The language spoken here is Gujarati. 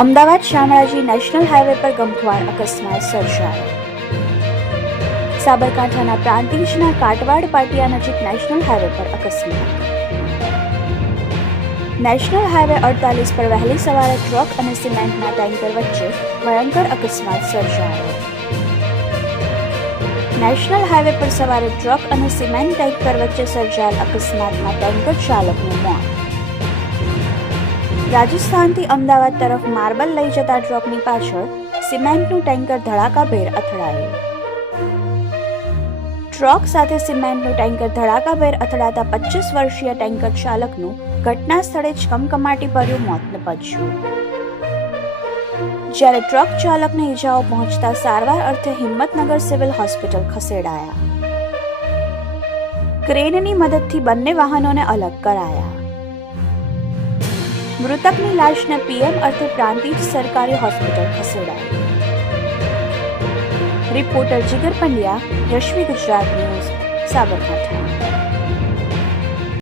અમદાવાદ શામળાજી નેશનલ હાઈવે પર ગમખ્વાર અકસ્માત સર્જાયો. સાબરકાંઠાના પ્રાંતિજના કાટવાડ પાટિયા નજીક નેશનલ હાઈવે પર અકસ્માત. નેશનલ હાઈવે અડતાલીસ પર વહેલી સવારે ટ્રક અને સિમેન્ટના ટેન્કર વચ્ચે ભયંકર અકસ્માત સર્જાયો. નેશનલ હાઈવે પર સવારે ટ્રક અને સિમેન્ટ ટેન્કર વચ્ચે સર્જાયેલ અકસ્માતમાં ટેન્કર ચાલકનું મોત. રાજસ્થાનથી અમદાવાદ તરફ માર્બલ લઈ જતા ટ્રકની પાછળ સિમેન્ટનું ટેન્કર ધડાકાભેર અથડાયું. ટ્રક સાથે સિમેન્ટનું ટેન્કર ધડાકાભેર અથડાતા પચીસ વર્ષીય ટેન્કર ચાલકનું ઘટના સ્થળે જ કમકમાટી ભર્યું મોત નિપજ્યું. જ્યારે ટ્રક ચાલકને ઈજાઓ પહોંચતા સારવાર અર્થે હિંમતનગર સિવિલ હોસ્પિટલ ખસેડાયા. ક્રેનની મદદથી બંને વાહનોને અલગ કરાયા. મૃતકની લાશને પીએમ અર્થે પ્રાંતિજ સરકારી હોસ્પિટલ ખસેડાઈ રિપોર્ટર જીગર પંડ્યા યશવી ગુજરાત ન્યૂઝ, સાબરકાંઠા.